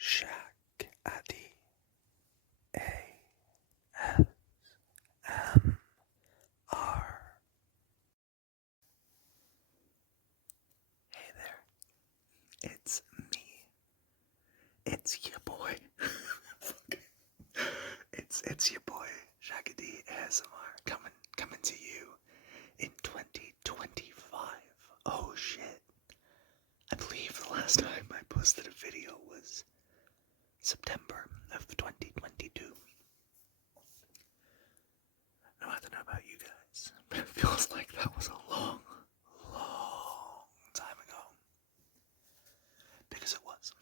Jaques, ASMR. Hey there, it's me. It's your boy. it's your boy, Jaques ASMR, coming to you in 2025. Oh shit. I believe the last time I posted a video was September of 2022. Now, I don't know about you guys, but it feels like that was a long time ago. Because it was.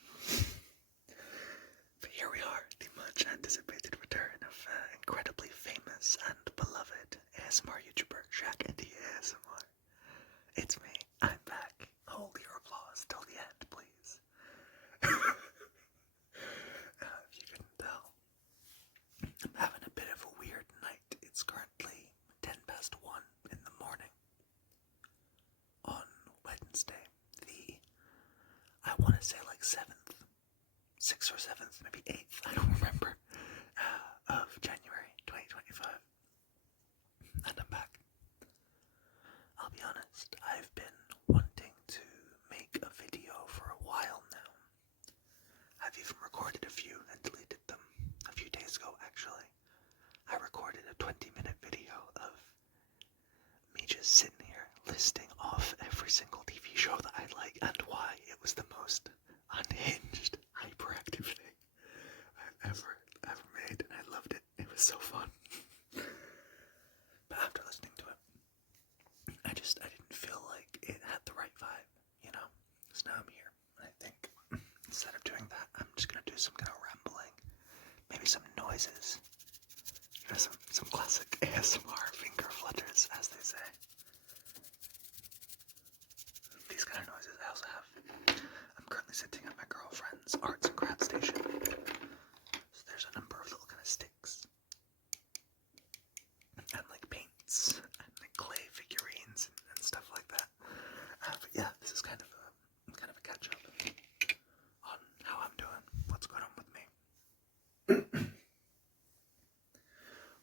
But here we are, the much anticipated return of incredibly famous and beloved ASMR YouTuber, Jaques ASMR. It's me, I'm back. Hold your applause till the end, please. If you couldn't tell, I'm having a bit of a weird night. It's currently 1 in the morning on Wednesday, I want to say like 7th, 6th or 7th, maybe 8th, I don't remember, of January 2025, and I'm back. I'll be honest, I've been wanting to make a video for a while now. I've even recorded a few and deleted them a few days ago, actually. I recorded a 20-minute video of me just sitting here listing off every single TV show that I like and why it was the most unhinged, hyperactive thing I've ever made, and I loved it. It was so fun. But after listening to it, I didn't feel like it had the right vibe, you know? So now I'm here, and I think instead of doing that, I'm just gonna do some kind of rambling, maybe some noises, you know, some classic ASMR finger flutters, as they say. These kind of noises I also have. I'm currently sitting at my girlfriend's arts and crafts station. So there's a number of little kind of sticks and like paints and like clay figurines and stuff like that. But yeah, this is kind of a catch up on how I'm doing, what's going on with me.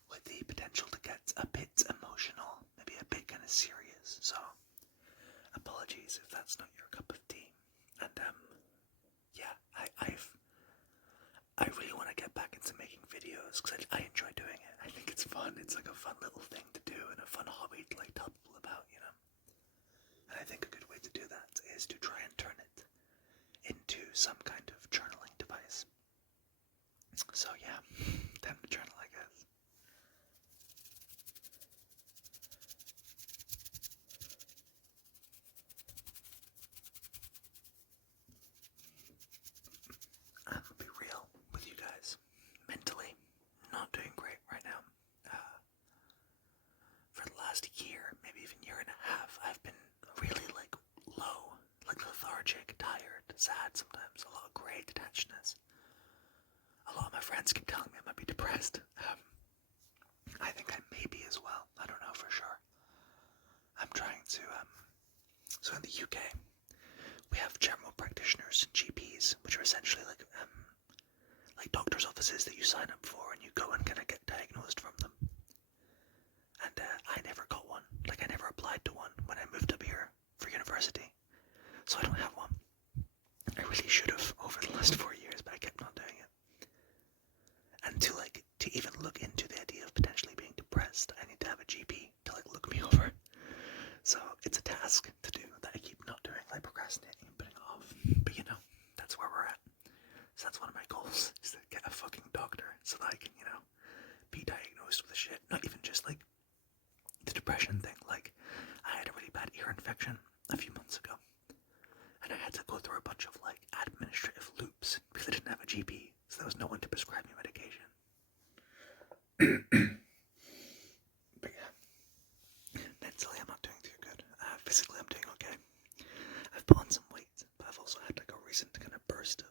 With the potential to get a bit emotional, maybe a bit kind of serious, so apologies if that's not your cup of tea. And yeah, I really want to get back into making videos because I enjoy doing it. I think it's fun. It's like a fun little thing to do and a fun hobby to like tell people about, you know. And I think a good way to do that is to try and turn it into some kind of journaling device. So yeah, time to journal, I guess. I'm gonna be real with you guys. Mentally, not doing great right now. For the last year, maybe even year and a half, I've been really like low, like lethargic, tired, sad sometimes, a lot of grey detachedness. A lot of my friends keep telling me I might be depressed. I think I may be as well. I don't know for sure. I'm trying to, so in the UK, we have general practitioners, GPs, which are essentially like doctor's offices that you sign up for and you go and kind of get diagnosed from them. And I never got one. Like, I never applied to one when I moved up here for university. So I don't have one. I really should have over the last 4 years, but I kept not doing it. And to even look into the idea of potentially being depressed, I need to have a GP to like look me over. So it's a task to do that I keep not doing, like procrastinating and putting it off. But you know, that's where we're at. So that's one of my goals, is to get a fucking doctor so that I can, you know, be diagnosed with the shit. Not even just like the depression thing. Like, I had a really bad ear infection a few months ago, and I had to go through a bunch of like administrative loops because I didn't have a GP, so there was no one to prescribe me medication. But yeah, mentally I'm not doing too good. Physically I'm doing okay. I've put on some weight, but I've also had like a recent kind of burst of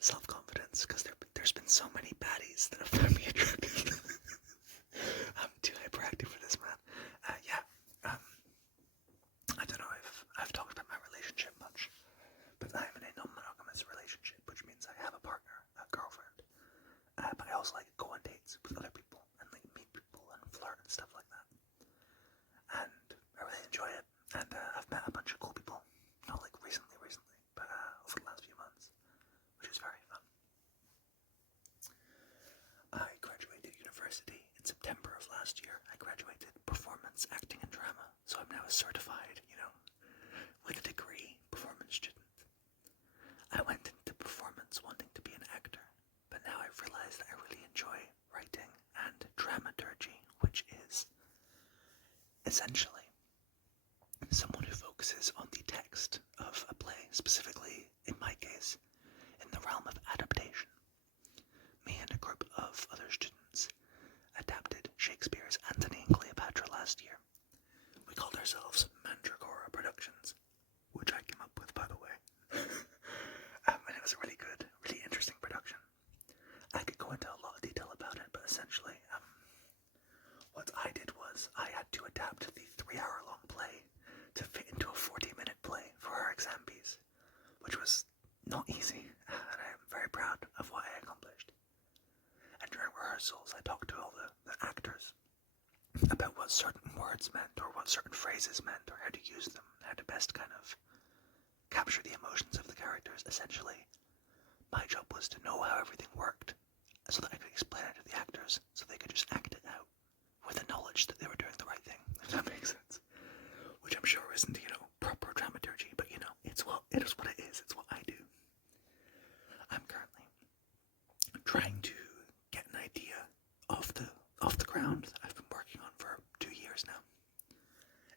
self-confidence because there's been so many baddies that have found me attractive. I'm too hyperactive for this, man. I don't know if I've talked about my relationship much, but I'm in a non-monogamous relationship, which means I have a partner was certified, with a degree, performance student. I went into performance wanting to be an actor, but now I've realized that I really enjoy writing and dramaturgy, which is essentially someone who focuses on the text of a play, specifically, in my case, in the realm of adaptation. Me and a group of other students adapted Shakespeare's Antony and Cleopatra last year. We called ourselves Mandragora Productions, which I came up with, by the way. And it was a really good, really interesting production. I could go into a lot of detail about it, but essentially, what I did was I had to adapt the 3-hour-long play to fit into a 40-minute play for our exam piece, which was not easy, and I am very proud of what I accomplished. And during rehearsals, I talked to all the actors about what certain words meant, or what certain phrases meant, or how to use them, how to best kind of capture the emotions of the characters. Essentially, my job was to know how everything worked, so that I could explain it to the actors, so they could just act it out, with the knowledge that they were doing the right thing, if that makes sense. Which I'm sure isn't, proper dramaturgy, but it is what it is, it's what I do. I'm currently trying to get an idea off the ground that I've been working on for 2 years now.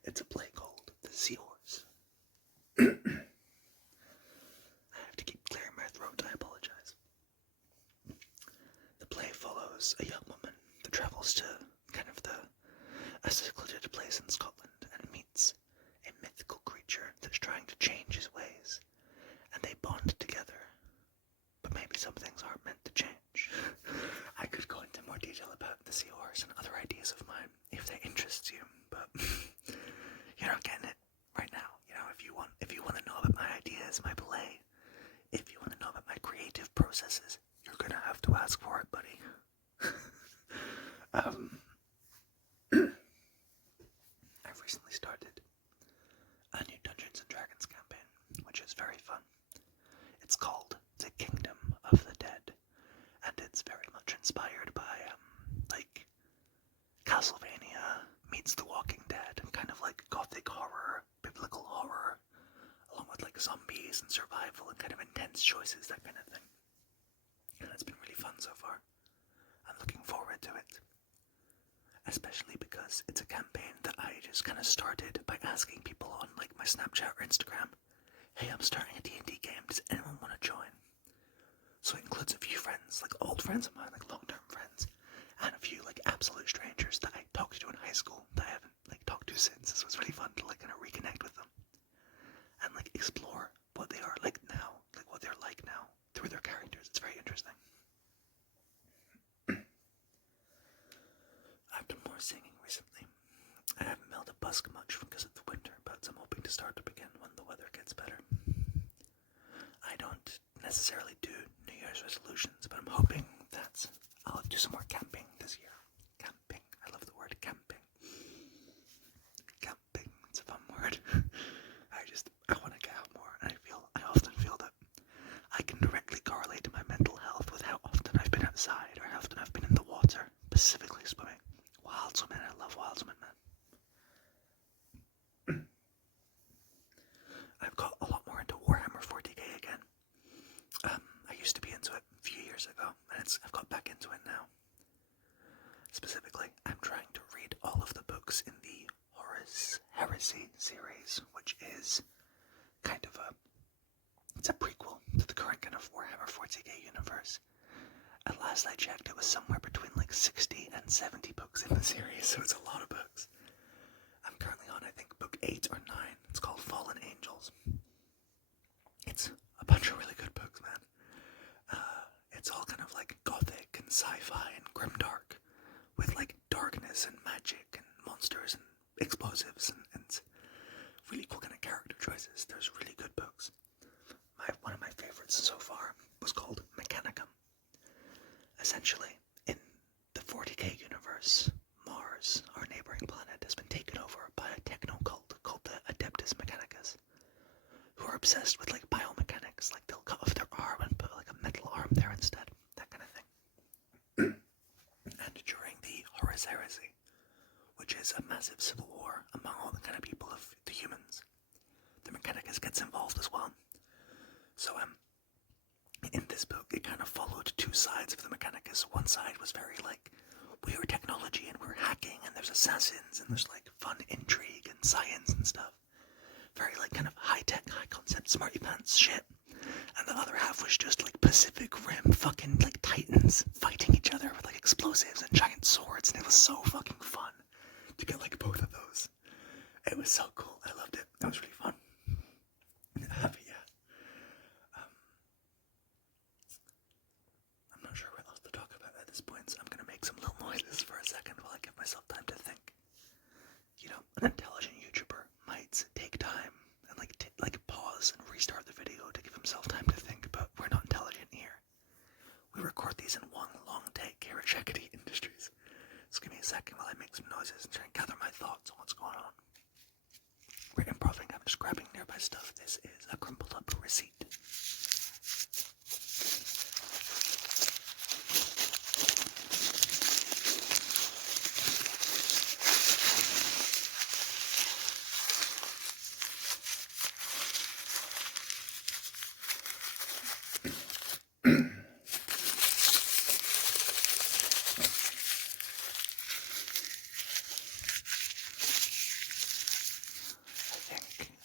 It's a play called The Seahorse. I have to keep clearing my throat, I apologize. The play follows a young woman that travels to a secluded place in Scotland and meets a mythical creature that's trying to change his ways, and they bond together. But maybe some things aren't meant to change. I could go into more detail about the seahorse and other ideas of mine if that interests you, but you're not getting it right now. If you want to know about my ideas, my play, if you want to know about my creative processes, you're gonna have to ask for it, buddy. I've recently started a new Dungeons & Dragons campaign, which is very fun. It's called The Kingdom of the Dead, and it's very much inspired by, Castlevania meets The Walking Dead, and kind of like gothic horror, biblical horror, along with zombies and survival and kind of intense choices, that kind of thing. And it's been really fun so far. I'm looking forward to it. Especially because it's a campaign that I just kind of started by asking people on my Snapchat or Instagram, hey, I'm starting a D&D game, does anyone want to join? So it includes a few friends, old friends of mine, long-term friends, and a few absolute strangers that I talked to in high school that I haven't talked to since. So it's really fun to kind of reconnect with them and explore what they are like now, what they're like now through their characters. It's very interesting. I've done more singing recently. I haven't been able to busk much because of the winter, but I'm hoping to start up again when the weather gets better. I don't necessarily do New Year's resolutions, but I'm hoping that I'll do some more camping this year. Camping. I love the word camping. Camping. It's a fun word. I want to get out more, and I often feel that I can directly correlate my mental health with how often I've been outside, or how often I've been in the water, specifically swimming. Wild swimming. I love wild swimming, man. I've got a lot more into Warhammer 40k again. I used to be into it a few years ago, and I've got back into it now. Specifically, I'm trying to read all of the books in the Horus Heresy series, which is kind of it's a prequel to the current kind of Warhammer 40k universe. At last I checked, it was somewhere between 60 and 70 books in the series, so it's a lot of books. I'm currently on, I think, book 8 or 9. It's called Fallen Angels. It's a bunch of really good books, man. It's all kind of gothic and sci-fi and grimdark, with darkness and magic and monsters and explosives and really cool kind of character choices. There's really good books. One of my favorites so far was called Mechanicum. Essentially, in the 40k universe, Mars, our neighboring planet, has been taken over by a techno cult called the Adeptus Mechanicus, who are obsessed with biomechanics. They'll cut off their arm and put a metal arm there instead, that kind of thing. And during the Horus Heresy, which unleashes a massive civil war among all the kind of people of the humans. The Mechanicus gets involved as well. So in this book, it kind of followed two sides of the Mechanicus. One side was very like, we are technology and we're hacking and there's assassins and there's like fun intrigue and science and stuff. Very like kind of high-tech, high-concept, smarty pants shit. And the other half was just like Pacific Rim fucking like titans fighting each other with like explosives and giant swords, and it was so fucking fun to get like both of those. It was so cool. I loved it. It was really fun. But yeah. I'm not sure what else to talk about at this point, so I'm gonna make some little noises for a second while I give myself time to think. You know, an intelligent YouTuber might take time and like pause and restart the video to give himself time to think, but we're not intelligent here. We record these in one long take here at Jaques Industries. So give me a second while I make some noises and try and gather my thoughts on what's going on. We're improvising. I'm just grabbing nearby stuff. This is a crumpled up receipt.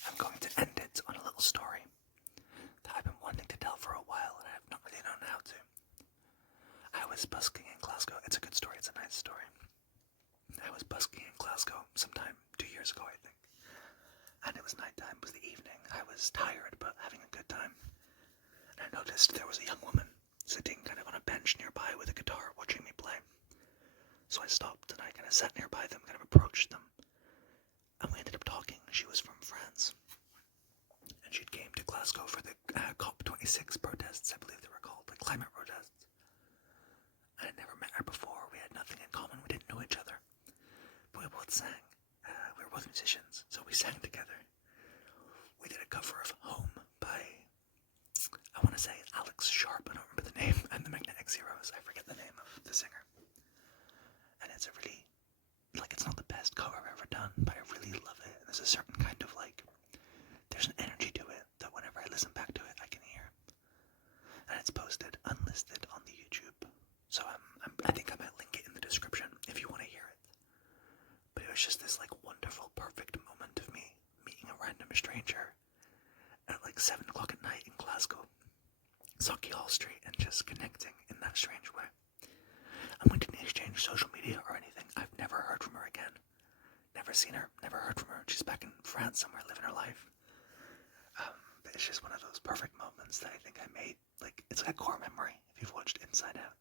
I'm going to end it on a little story that I've been wanting to tell for a while and I have not really known how to. I was busking in Glasgow. It's a good story. It's a nice story. I was busking in Glasgow sometime 2 years ago, I think. And it was nighttime. It was the evening. I was tired but having a good time. And I noticed there was a young woman sitting kind of on a bench nearby with a guitar watching me play. So I stopped and I kind of sat nearby them, kind of approached them. And we ended up talking. She was from France. And she'd came to Glasgow for the COP26 protests, I believe they were called, like climate protests. I had never met her before. We had nothing in common. We didn't know each other. But we both sang. We were both musicians, so we sang together. We did a cover of Home by, I want to say Alex Sharp, I don't remember the name, and the Magnetic Zeros. I forget the name of the singer. And it's a really, like, it's not the best cover I've ever done, but I really love it. And there's a certain kind of like, there's an energy to it that whenever I listen back to it, I can hear. And it's posted unlisted on the YouTube. So I think I might link it in the description if you want to hear it. But it was just this like wonderful, perfect moment of me meeting a random stranger at like 7 o'clock at night in Glasgow, Sauchiehall Street, and just connecting in that strange way. And we didn't exchange social media or anything. I've never heard from her again. Never seen her, never heard from her. She's back in France somewhere living her life. But it's just one of those perfect moments that I think I made. Like, it's like a core memory, if you've watched Inside Out,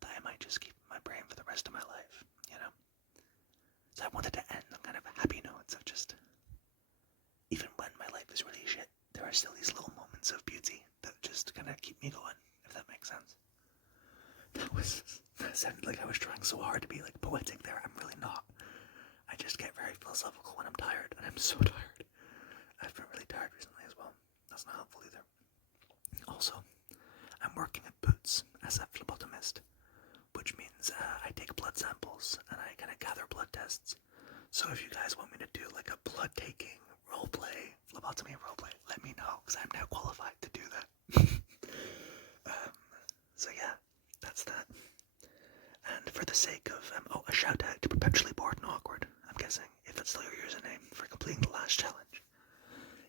that I might just keep in my brain for the rest of my life, you know? So I wanted to end on kind of happy notes of just, even when my life is really shit, there are still these little moments of beauty that just kind of keep me going, if that makes sense. That sounded like I was trying so hard to be like poetic there. I'm really not. I just get very philosophical when I'm tired, and I'm so tired. I've been really tired recently as well. That's not helpful either. Also, I'm working at Boots as a phlebotomist, which means I take blood samples and I kind of gather blood tests. So if you guys want me to do like a blood taking roleplay, phlebotomy roleplay, let me know, because I'm now qualified to do that. So yeah, that's that. And for the sake of, a shout out to Perpetually Bored and Awkward, I'm guessing, if that's still your username, for completing the last challenge.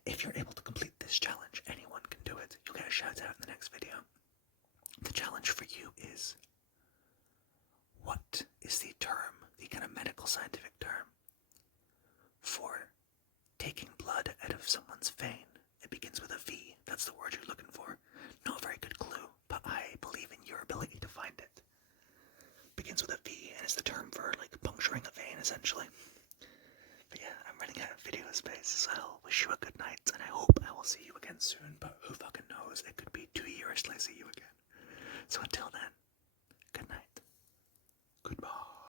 If you're able to complete this challenge, anyone can do it. You'll get a shout out in the next video. The challenge for you is, what is the term, the kind of medical scientific term, for taking blood out of someone's vein? It begins with a V. That's the word you're looking for. Not a very good clue, but I believe in your ability to find it. Begins with a V and is the term for like puncturing a vein, essentially. But yeah, I'm running out of video space, so I'll wish you a good night, and I hope I will see you again soon, but who fucking knows, it could be 2 years till I see you again. So until then,